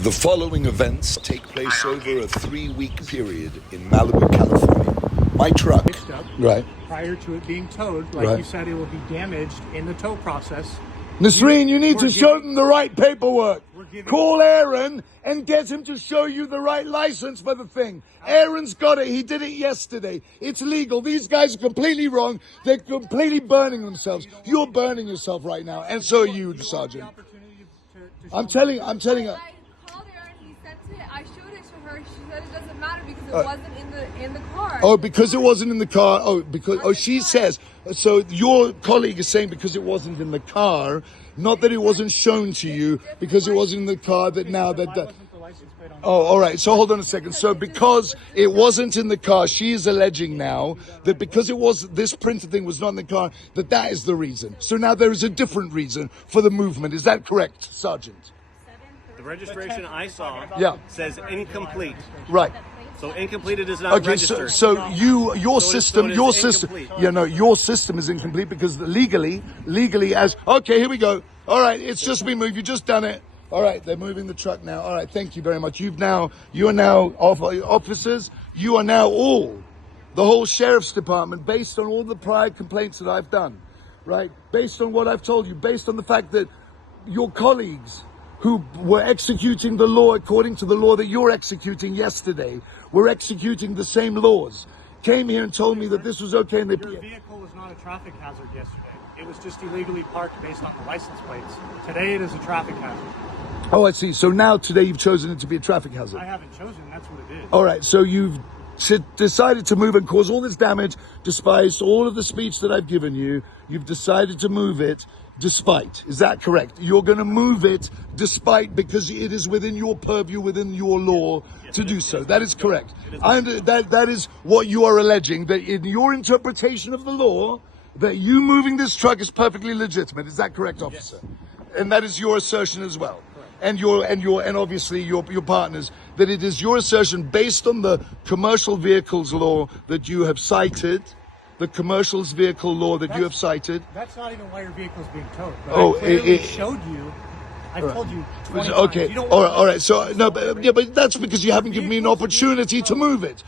The following events take place over a 3-week period in Malibu, California. My truck, Picked up right? prior to it being towed, like Right. you said, it will be damaged in the tow process. Nasreen, you need We're to show giving- them the right paperwork. We're giving- Call Aaron and get him to show you the right license for the thing. Aaron's got it. He did it yesterday. It's legal. These guys are completely wrong. They're completely burning themselves. You're burning yourself right now, and so are you, Sergeant. I'm telling you. I called her and he sent it. I showed it to her. She said it doesn't matter because it wasn't in the car. Oh, because it wasn't in the car. She says. So your colleague is saying because it wasn't in the car, not that it wasn't shown to you, because it wasn't in the car. That now that. Oh, all right. So hold on a second. So because it wasn't in the car, she is alleging now that because this printed thing was not in the car, that is the reason. So now there is a different reason for the movement. Is that correct, Sergeant? The registration I saw says incomplete. Right. So incomplete is not registered. So your system, your incomplete. system is incomplete because legally as okay, here we go. All right, it's just been moved. You just done it. All right, they're moving the truck now. All right, thank you very much. You are now officers. You are now the whole sheriff's department, based on all the prior complaints that I've done, right? Based on what I've told you, based on the fact that your colleagues who were executing the law according to the law that you're executing yesterday, were executing the same laws, came here and told me that this was okay. And Your vehicle was not a traffic hazard yesterday. It was just illegally parked based on the license plates. Today it is a traffic hazard. Oh, I see. So now today you've chosen it to be a traffic hazard. I haven't chosen. That's what it is. All right. So you've decided to move and cause all this damage despite all of the speech that I've given you. You've decided to move it despite. Is that correct? You're going to move it despite because it is within your purview, within your law to do so. That is correct. That is what you are alleging, that in your interpretation of the law, that you moving this truck is perfectly legitimate. Is that correct, officer? Yes. And that is your assertion as well. Correct. And obviously your partners, that it is your assertion based on the commercial vehicles law that you have cited, the commercial vehicle law that you have cited. That's not even why your vehicle is being towed. Oh, I clearly showed you. I've told you 20 okay. times. You don't All right. So no, but that's because you haven't given me an opportunity to move it.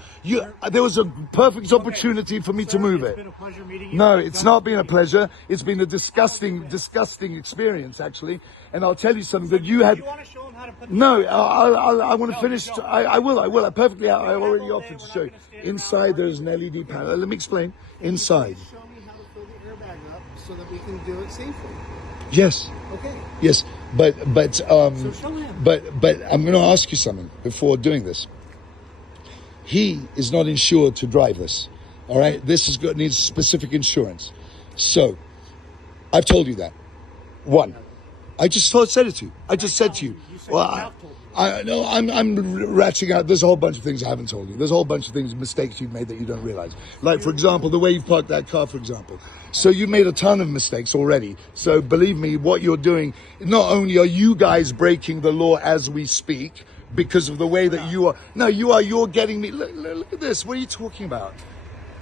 There was a perfect opportunity for me to move it. It's been a pleasure meeting you. No, it's not been a pleasure. It's been a disgusting experience, actually. And I'll tell you something that you had. You want to show them how to put No, I want to finish. I will. I already offered to show you. Inside there's an LED panel. Let me explain. Inside. Show me how to fill the airbag up so that we can do it safely. Yes. Okay. Yes, but So show him. but I'm going to ask you something before doing this. He is not insured to drive this. All right, needs specific insurance. So, I've told you that. One, I just said it to you. I just said to you. Well, I know I'm ratcheting out. There's a whole bunch of things I haven't told you. There's a whole bunch of things, mistakes you've made that you don't realize. Like, for example, the way you've parked that car, for example. So you've made a ton of mistakes already. So believe me, what you're doing, not only are you guys breaking the law as we speak, because of the way that you are. No, you're getting me. Look at this. What are you talking about?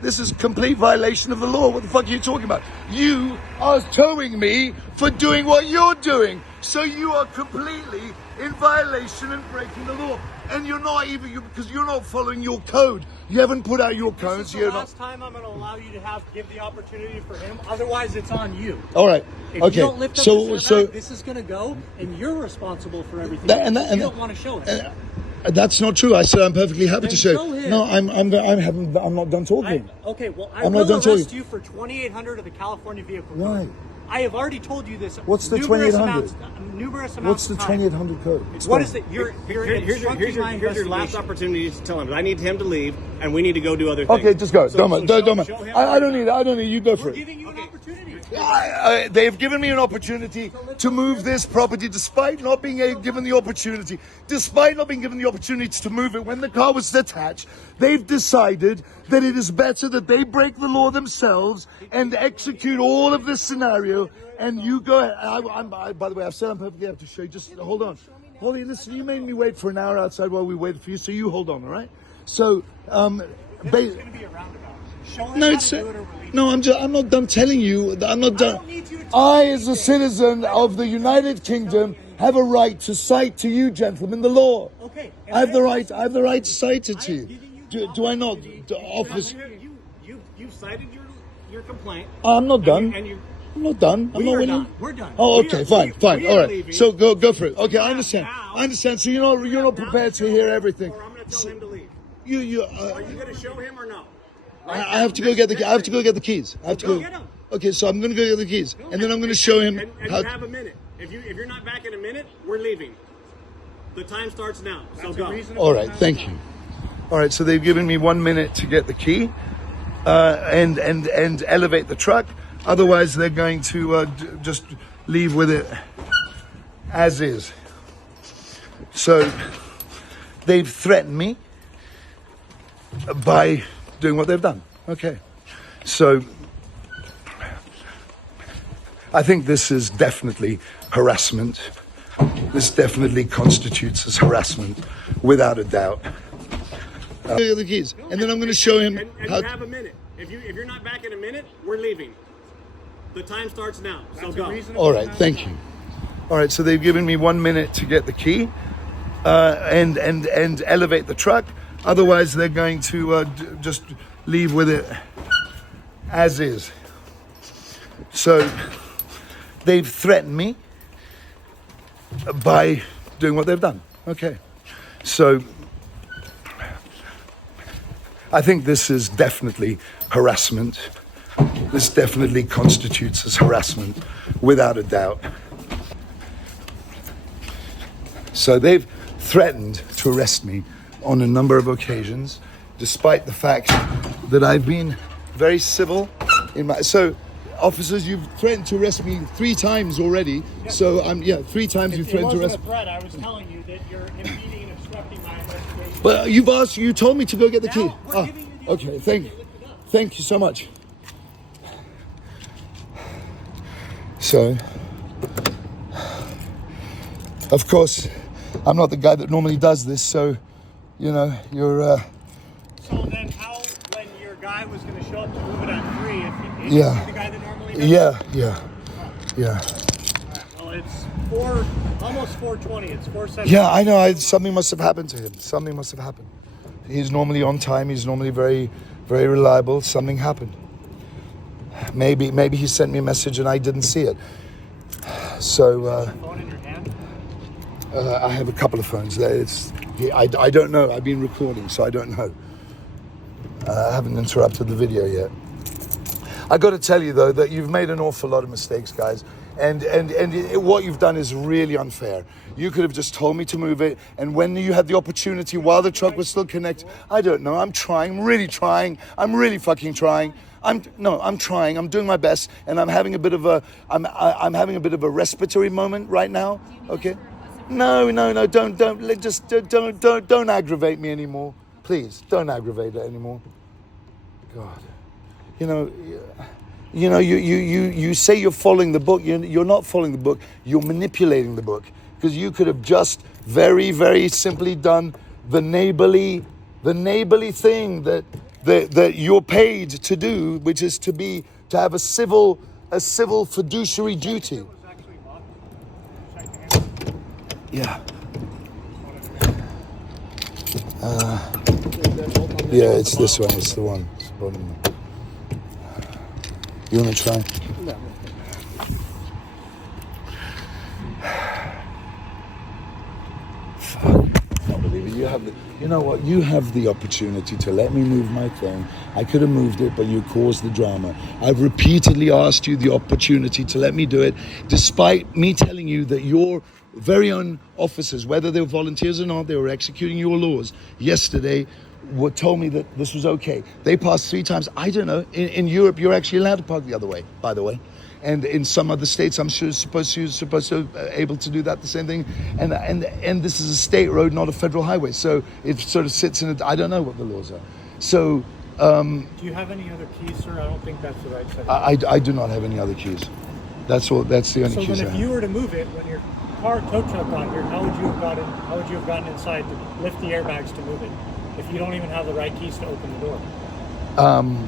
This is complete violation of the law. What the fuck are you talking about? You are towing me for doing what you're doing. So you are completely in violation and breaking the law. And you're not even, because you're not following your code. You haven't put out your codes. This is the last time I'm going to allow you to give the opportunity for him. Otherwise, it's on you. All right. If okay. you don't lift up the airbag, this is going to go, and you're responsible for everything. You don't want to show it. That's not true. I said I'm perfectly happy to show. Show him. No, I'm not done talking. Okay, well, I'm not done arrest talking. you for 2,800 of the California vehicle code. Why? I have already told you this. What's the numerous 2800? Numerous amounts. What's the of time. 2800 code? Explain. What is it? You're Here's your last opportunity to tell him that I need him to leave and we need to go do other things. Okay, just go. Don't mind. Show him I don't need it. I don't need it. You go for We're it. giving you an opportunity. They've given me an opportunity to move this property despite not being given the opportunity. Despite not being given the opportunity to move it when the car was detached, they've decided that it is better that they break the law themselves and execute all of this scenario. And you go ahead. By the way, I've said I'm perfectly happy to show you. Just hold on. Hold on. Listen, you made me wait for an hour outside while we waited for you, so you hold on, all right? So, It's going to be a roundabout. Show him no, how it's to do it or release no. I'm not done telling you. I'm not done. don't need you to I, as a citizen of the United Kingdom, have a right to cite to you, gentlemen, the law. Okay. I have the right. I have the right to cite it to you. Do I not? Office. You've cited your complaint. I'm not done. And you, I'm not done. I'm we not are winning. done. We're done. Oh, We okay, are- fine. we All are right. leaving. So go for it. Okay, I Now- understand. now- I understand. So you're not prepared to hear everything. Or I'm going to tell him to leave. You. Are you going to show him or no? I have to go get the. I have to go get the keys. I have to Go go. get 'em. Okay, so I'm going to go get the keys, and then I'm going to show him And how. you have a minute. If you're not back in a minute, we're leaving. The time starts now. So go. All right, thank you. All right, so they've given me 1 minute to get the key and elevate the truck. Otherwise, they're going to just leave with it as is. So they've threatened me by doing what they've done. Okay, so I think this is definitely harassment. This definitely constitutes as harassment, without a doubt. The keys, and then I'm going to show him And how. you have a minute. If you're not back in a minute, we're leaving. The time starts now. So go. All right, thank you. All right, so they've given me 1 minute to get the key and elevate the truck. Otherwise, they're going to just leave with it as is. So they've threatened me by doing what they've done. Okay, so I think this is definitely harassment. This definitely constitutes as harassment, without a doubt. So they've threatened to arrest me on a number of occasions, despite the fact that I've been very civil in my. So, officers, you've threatened to arrest me 3 times already. So 3 times you've threatened to arrest me. It wasn't a threat. I was telling you that you're impeding and obstructing my investigation. But you told me to go get the key. We're giving you the Okay, thank you so much. So, of course, I'm not the guy that normally does this, so, you're, So then how, when your guy was going to show up to move it at 3, if Yeah. he's the guy that normally does it? yeah. Well, it's almost 4:20. It's 4:17. Yeah, I know, something must have happened to him. Something must have happened. He's normally on time, he's normally very, very reliable. Something happened. Maybe he sent me a message and I didn't see it. So, Phone in your hand? I have a couple of phones there. I don't know. I've been recording, so I don't know. I haven't interrupted the video yet. I got to tell you though that you've made an awful lot of mistakes, guys, and what you've done is really unfair. You could have just told me to move it, and when you had the opportunity while the truck was still connected, I don't know. I'm trying. I'm really trying. I'm really fucking trying. I'm trying. I'm doing my best, and I'm having a bit of a respiratory moment right now. Okay. No, don't aggravate me anymore. Please, don't aggravate it anymore. God. You say you're following the book. You're not following the book. You're manipulating the book, because you could have just very, very simply done the neighborly thing that you're paid to do, which is to have a civil fiduciary duty. Yeah. Yeah, it's this one. It's the one. It's the bottom one. You want to try? No. Fuck. I can't believe it. You know what? You have the opportunity to let me move my thing. I could have moved it, but you caused the drama. I've repeatedly asked you the opportunity to let me do it, despite me telling you that your very own officers, whether they were volunteers or not, they were executing your laws yesterday, told me that this was okay. They passed 3 times. I don't know. In Europe, you're actually allowed to park the other way, by the way. And in some other states, I'm sure supposed to able to do that, the same thing. And this is a state road, not a federal highway. So it sort of sits in I don't know what the laws are. So do you have any other keys, sir? I don't think that's the right set. I do not have any other keys. That's all. That's the only so keys then I if have. you were to move it when your tow truck got here, how would you have gotten inside to lift the airbags to move it if you don't even have the right keys to open the door?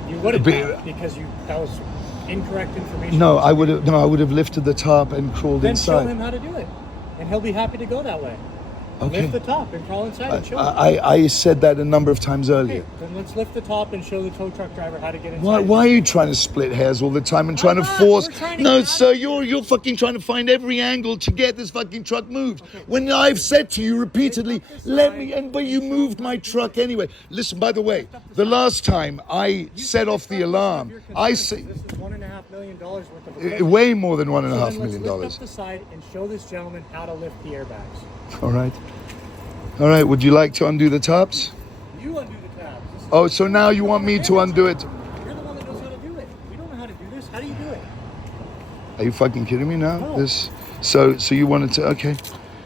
You wouldn't have, because that was incorrect information. No, I would have lifted the top and crawled then inside. show him how to do it. and he'll be happy to go that way. Okay. Lift the top and crawl inside and show him. I said that a number of times earlier. Okay, then let's lift the top and show the tow truck driver how to get inside. Why are you trying to split hairs all the time and trying to force? No, sir, you're fucking trying to find every angle to get this fucking truck moved. Okay. When I've said to you repeatedly, but you moved my truck anyway. Listen, by the way, the last time I set off the alarm, I say this is $1.5 million worth of equipment. Way more than $1.5 So million. Let's lift up the side and show this gentleman how to lift the airbags. All right. Would you like to undo the tabs? You undo the tabs. Oh, so now you want me to undo it? You're the one that knows how to do it. We don't know how to do this. How do you do it? Are you fucking kidding me now? No. So you wanted to? Okay.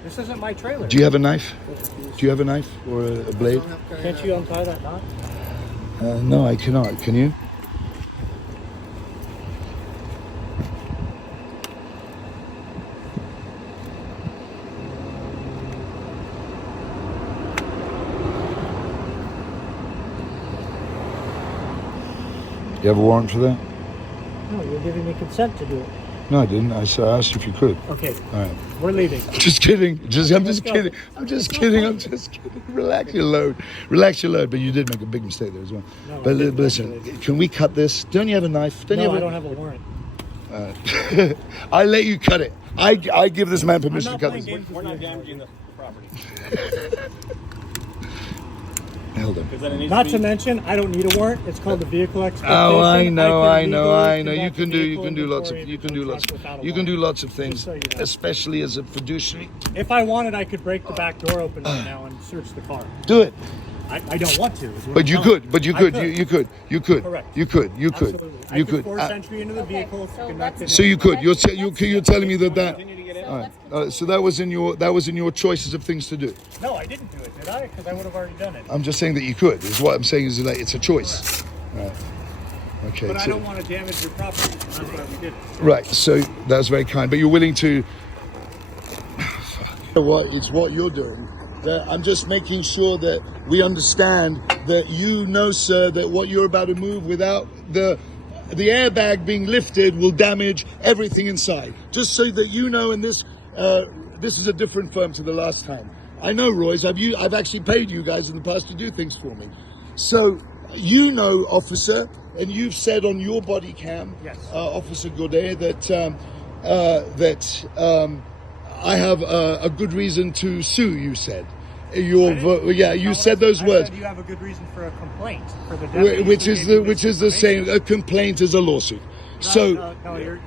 This isn't my trailer. Do you have a knife? Do you have a knife or a blade? Can't you untie that knot? No, I cannot. Can you? You have a warrant for that? No, you're giving me consent to do it. No, I didn't. I asked you if you could. Okay. All right. We're leaving. Just kidding. I'm just kidding. I'm just kidding. Relax your load. But you did make a big mistake there as well. No, but listen, can we cut this? Don't you have a knife? I don't have a warrant. I let you cut it. I give this man permission to cut this. We're not damaging the property. Hold on. Not to mention, I don't need a warrant. It's called the vehicle expectation. Oh, I know. You can do lots of things, especially as a fiduciary. If I wanted, I could break the back door open right now and search the car. Do it. I don't want to. But you could. You could. Correct. You could. Absolutely. I could force entry into the vehicle. So you could. You're telling me that. All right. So that was in your choices of things to do. No, I didn't do it, did I? Because I would have already done it. I'm just saying that you could. Is what I'm saying is like it's a choice. Right. Okay. But I don't want to damage your property. That's why we did it. Right. So that's very kind. But you're willing to. It's what you're doing. I'm just making sure that we understand that you know, sir, that what you're about to move without the airbag being lifted will damage everything inside. Just so that you know, and this is a different firm to the last time. I know, Roy's. I've actually paid you guys in the past to do things for me. So you know, officer, and you've said on your body cam, yes. Officer Godet, that I have a good reason to sue. You said. You said those words. I said you have a good reason for a complaint for the deputy, which is the same. A complaint is a lawsuit. No, you're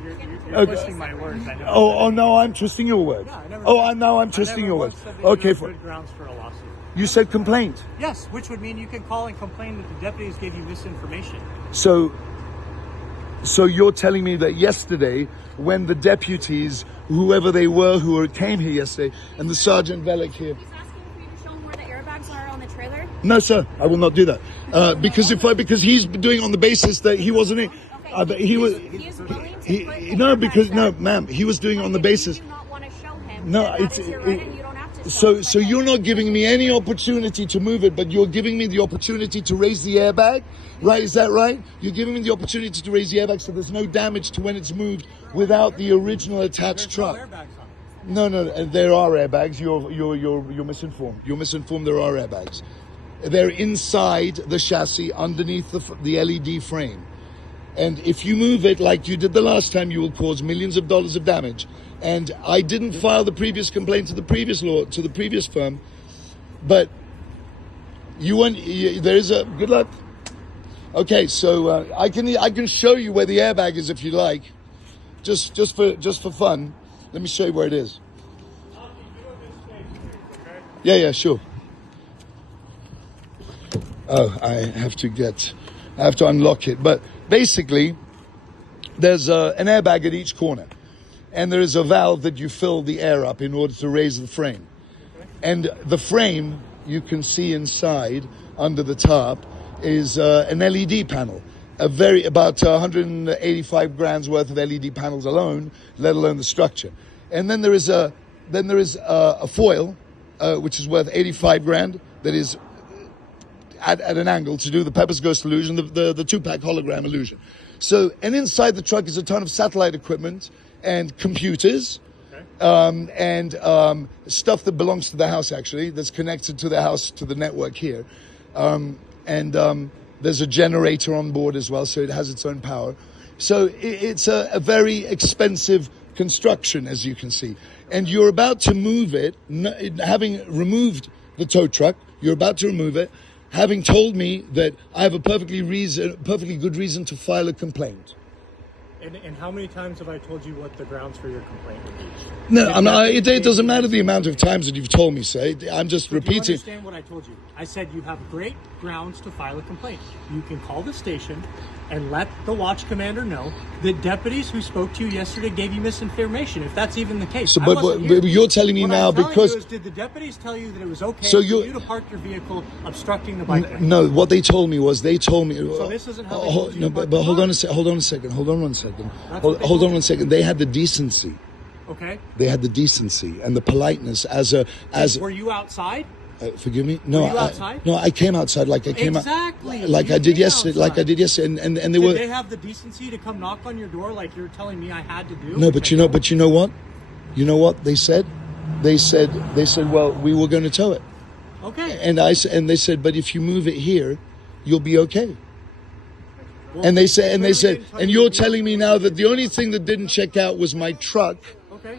twisting my words. I know. Oh no, I'm twisting your words. Yeah, I'm twisting your words. Okay, for good grounds for a lawsuit. You said complaint. Yes, which would mean you can call and complain that the deputies gave you misinformation. So you're telling me that yesterday, when the deputies, whoever they were, who came here yesterday, and the Sergeant Velik here. No, sir, I will not do that. Because he's doing it on the basis that he wasn't in. He was. No, ma'am, he was doing it on the basis. You do not want to show him. No, so you're not giving me any opportunity to move it, but you're giving me the opportunity to raise the airbag, right? Is that right? You're giving me the opportunity to raise the airbag, so there's no damage to when it's moved without the original attached truck. No, there are airbags. You're misinformed. You're misinformed. There are airbags. They're inside the chassis, underneath the LED frame. And if you move it like you did the last time, you will cause millions of dollars of damage. And I didn't file the previous complaint to the previous firm, but there is a good luck. Okay, so I can show you where the airbag is if you like, just for fun. Let me show you where it is. Yeah, sure. Oh, I have to unlock it. But basically, there's an airbag at each corner. And there is a valve that you fill the air up in order to raise the frame. And the frame, you can see inside, under the top, is an LED panel. About 185 grand's worth of LED panels alone, let alone the structure. And then there is a foil, which is worth 85 grand, that is at an angle to do the Pepper's Ghost illusion, the 2-pack hologram illusion. So, and inside the truck is a ton of satellite equipment and computers. and stuff that belongs to the house, actually, that's connected to the house, to the network here. There's a generator on board as well, so it has its own power. So it's a very expensive construction, as you can see. And you're about to move it, having removed the tow truck, you're about to remove it, having told me that I have a perfectly good reason to file a complaint. And how many times have I told you what the grounds for your complaint would be? No, it doesn't matter the amount of times that you've told me, sir. I'm just repeating. Do you understand what I told you? I said you have great grounds to file a complaint. You can call the station and let the watch commander know that deputies who spoke to you yesterday gave you misinformation, if that's even the case. So, but you're telling me now because... Did the deputies tell you that it was okay for you to park your vehicle obstructing the bike lane? No, what they told me was, So this isn't how they told you but hold on one second. Hold on one second. They had the decency. Okay. They had the decency and the politeness as Were you outside? Forgive me? No, were you outside? No, I came outside like I came exactly. out. Like I did yesterday. Like I did yesterday, and they were. Did they have the decency to come knock on your door like you're telling me I had to do? No, but you know what? You know what they said? They said, well, we were going to tow it. Okay. And they said, but if you move it here, you'll be okay. Well, and they said, and you're telling me now that the only thing that didn't check out was my truck. Okay.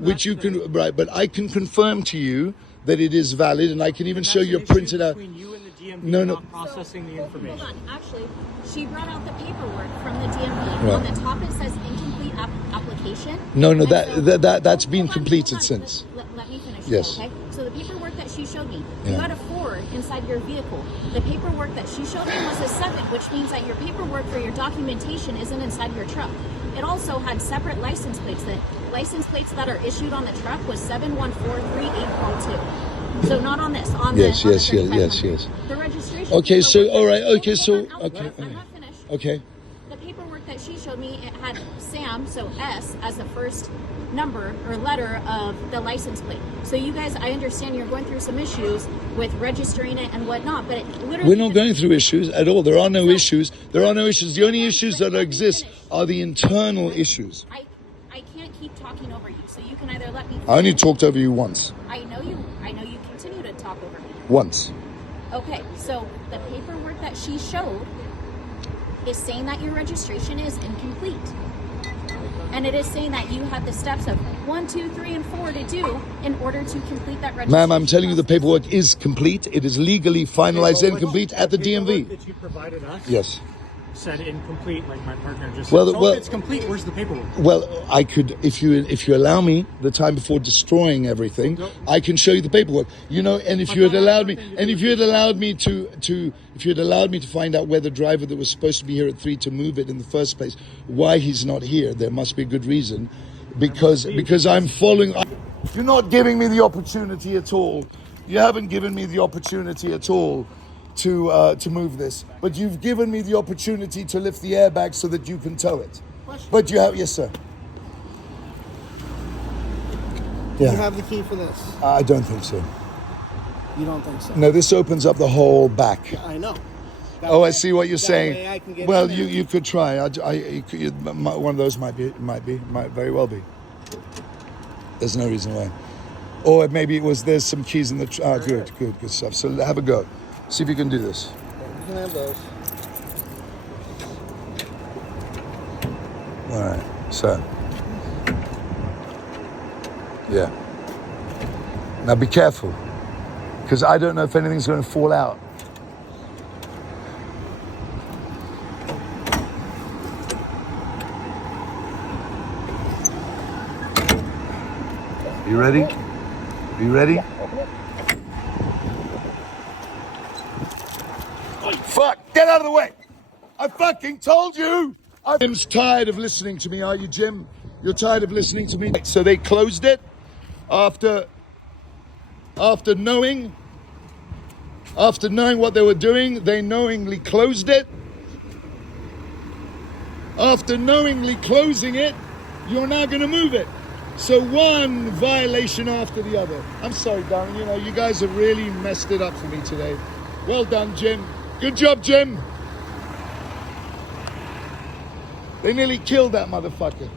Which you can, right? But I can confirm to you that it is valid, and I can even show you a printed out. Between you and the DMV not processing the information. Hold on. Actually, she brought out the paperwork from the DMV. Right. On the top it says incomplete application. No, that's been completed since. Let me finish. Yes. Okay. So the paperwork that she showed me, you had a 4 inside your vehicle. The paperwork that she showed me was a 7, which means that your paperwork for your documentation isn't inside your truck. It also had separate license plates. The license plates that are issued on the truck was 7143842. So not on this. Yes. The registration. Okay, so all right. Okay, I'm so not finished. Okay. The paperwork that she showed me, it had Sam, so S, as the first number or letter of the license plate. So you guys, I understand you're going through some issues with registering it and whatnot, but it literally... We're not going through issues at all. There are no issues. The only issues that exist are the internal issues. I can't keep talking over you, so you can either let me... I only talked over you once. I know you continue to talk over me. Once. Okay, so the paperwork that she showed is saying that your registration is incomplete. And it is saying that you had the steps of 1, 2, 3, and 4 to do in order to complete that registration. Ma'am, I'm telling you the paperwork is complete. It is legally finalized and complete at the DMV. That you provided us Yes. said incomplete, like my partner just Well, said. So if it's complete, where's the paperwork? Well, I could, if you allow me the time before destroying everything, I can show you the paperwork. You know, and if you had allowed me, to find out where the driver that was supposed to be here at 3 to move it in the first place, why he's not here, there must be a good reason, because I'm following. You're not giving me the opportunity at all. You haven't given me the opportunity at all to move this, but you've given me the opportunity to lift the airbag so that you can tow it. But you have, yes, sir. Do you have the key for this? I don't think so. You don't think so? No, this opens up the whole back. I know. I see what you're saying. Way I can get Well, in there. you could try. One of those might very well be. There's no reason why. Or maybe there's some keys in the. Good stuff. So have a go. See if you can do this. You can have those. All right. So. Yeah. Now be careful, because I don't know if anything's going to fall out. You ready? You ready? Fuck! Get out of the way! I fucking told you! Jim's tired of listening to me, are you, Jim? You're tired of listening to me? So they closed it after knowing what they were doing, they knowingly closed it. After knowingly closing it, you're now going to move it. So one violation after the other. I'm sorry, darling. You know, you guys have really messed it up for me today. Well done, Jim. Good job, Jim. They nearly killed that motherfucker.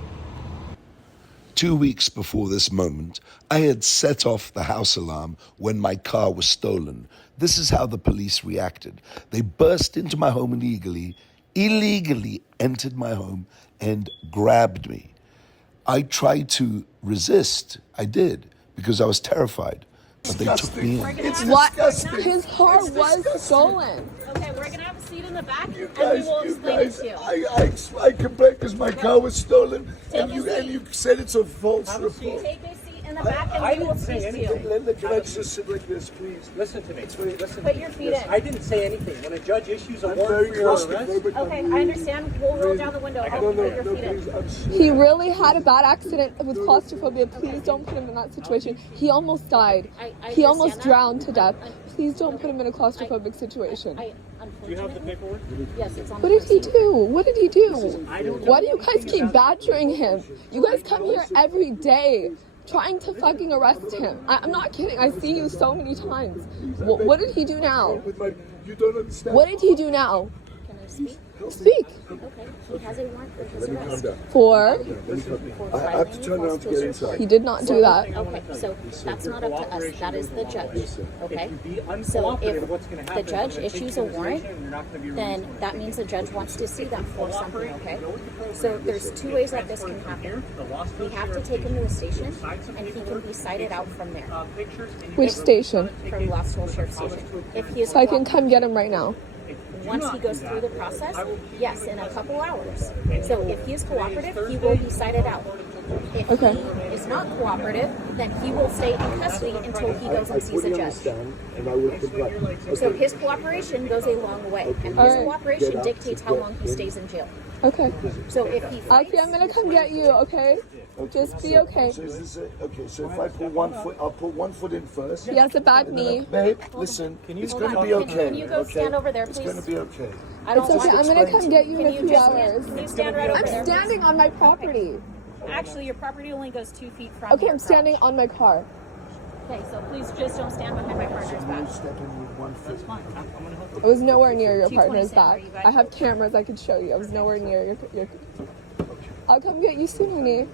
2 weeks before this moment, I had set off the house alarm when my car was stolen. This is how the police reacted. They burst into my home illegally entered my home and grabbed me. I tried to resist. I did, because I was terrified. But they took me in. What? His car was stolen. Okay, we're gonna have a seat in the back, and we will explain it to you. I complained because my car was stolen, and you said it's a false report. Take a seat in the back, and we will speak to you. Linda, can I just sit like this, please? Listen to me. Put your feet in. I didn't say anything. When a judge issues a I'm warrant very for your arrest, Okay, I understand. We'll roll down the window. Help you put your feet in. please. He really had a bad accident with claustrophobia. Please don't put him in that situation. He almost died. I He almost understand that. drowned to death. Please don't put him in a claustrophobic situation. do you have the paperwork? Yes, it's on What the did he receipt. do? What did he do? Why do you guys keep badgering him? You guys come here every day trying to fucking arrest him. I'm not kidding. I see you so many times. What did he do now? You don't understand. What did he do now? Can I speak? Speak. Okay, he has a warrant for his arrest. For? I have to turn around to get inside. He did not do that. Okay, so that's not up to us. That is the judge. Okay? Be So if uncooperative, what's going to the happen? judge issues a warrant, then that means the judge wants to see that for something, okay? So there's two ways that this can happen. We have to take him to the station, and he can be cited out from there, Which station? from Lost Hill Sheriff Station. If he is So I can come get him right now. once he goes through the process, yes, in a couple hours. So if he is cooperative, he will be cited out. If Okay. he is not cooperative, then he will stay in custody until he goes and sees a judge. And I will comply. So his cooperation goes a long way, and his Alright. cooperation dictates how long he stays in jail. Okay. So if he fights, Okay, I'm gonna come get you, okay? Just be okay. So is this it? Okay, so if I put 1 foot, I'll put 1 foot in first. He has a bad knee. Babe, listen, it's going to be Can- okay. can you go okay? stand over there, It's going to please? be okay. I don't It's okay, want. I'm gonna come get you in Can a you few just hours. can you stand right over I'm there? standing on my property. Actually, your property only goes 2 feet from. Okay, your I'm standing garage. on my car. Okay, so please just don't stand behind my partner's back. Step in with 1 foot. I was nowhere near your 220 partner's cent, back. are you guys? I have cameras I could show you. I was nowhere near your... I'll come get you soon, honey.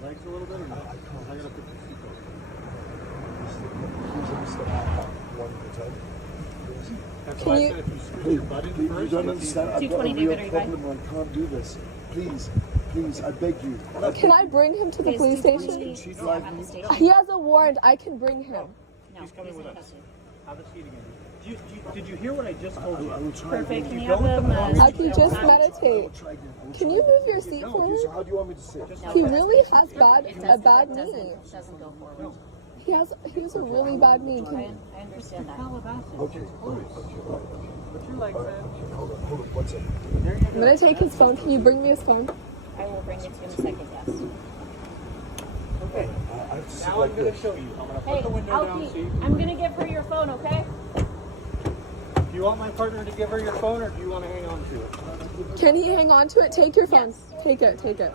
Can you... You don't understand. I've got a 220 real David, are you problem. I can't do this. Please, please, I beg you. Can I bring him to the Okay, police so station? please stay at the station. He has a warrant. I can bring him. No, he's coming with in us. custody. Have a seat again. Did you hear what I just told you? I will try Perfect. Can again. you have them? I can just meditate. Try again. I will Can try you again. move your seat for Okay, him? so how do you want me to sit? He really has a bad knee. Doesn't go forward. He has a really bad knee. I understand that. Okay, all right, okay, all right. Hold on, one second. I'm gonna take his phone. Can you bring me his phone? I will bring it to you in a second. Yes. Okay. I have to sit Now like I'm going to this. show you. I'm going to Hey, put the window down. Alfie, See? I'm gonna give her your phone, okay? Do you want my partner to give her your phone, or do you want to hang on to it? Can he hang on to it? Take your phone. Yes. Take it. Take it.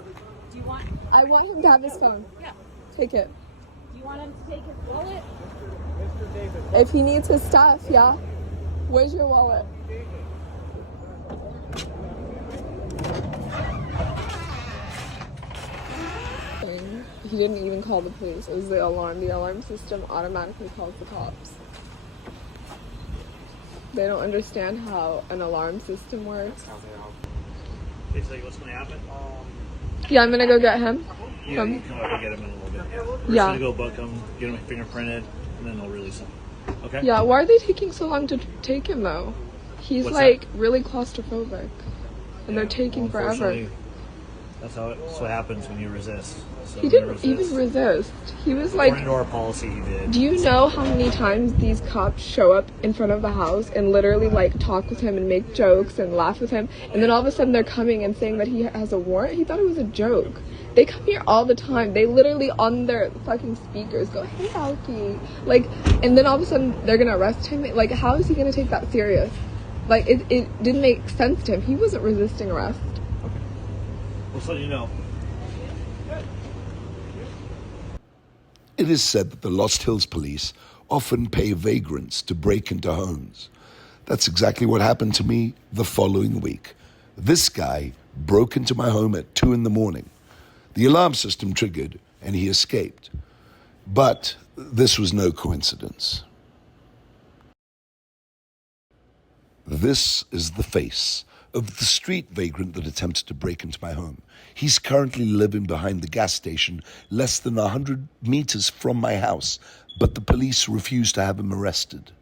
Do you want? I want him to have his phone. Yeah. Take it. Do you want him to take his wallet? Mr. David. If he needs his stuff, yeah. Where's your wallet? He didn't even call the police. It was the alarm. The alarm system automatically calls the cops. They don't understand how an alarm system works. Okay, so what's going to happen? Yeah, I'm gonna go get him. You can go get him in a little bit. We're Yeah. just going to go book him, get him fingerprinted, and then they'll release him. Okay? Yeah, why are they taking so long to take him though? He's What's like really claustrophobic, and they're taking forever. Unfortunately, that's what happens when you resist. So He when you didn't even resist. He was According like, to our policy, he did. do you know how many times these cops show up in front of the house and literally like talk with him and make jokes and laugh with him, and then all of a sudden they're coming and saying that he has a warrant? He thought it was a joke. They come here all the time. They literally on their fucking speakers go, "Hey, Alki," like, and then all of a sudden they're gonna arrest him. Like, how is he gonna take that serious? Like, it didn't make sense to him. He wasn't resisting arrest. We'll let you know. It is said that the Lost Hills police often pay vagrants to break into homes. That's exactly what happened to me the following week. This guy broke into my home at 2 a.m. The alarm system triggered, and he escaped. But this was no coincidence. This is the face of the street vagrant that attempted to break into my home. He's currently living behind the gas station less than 100 meters from my house, but the police refuse to have him arrested.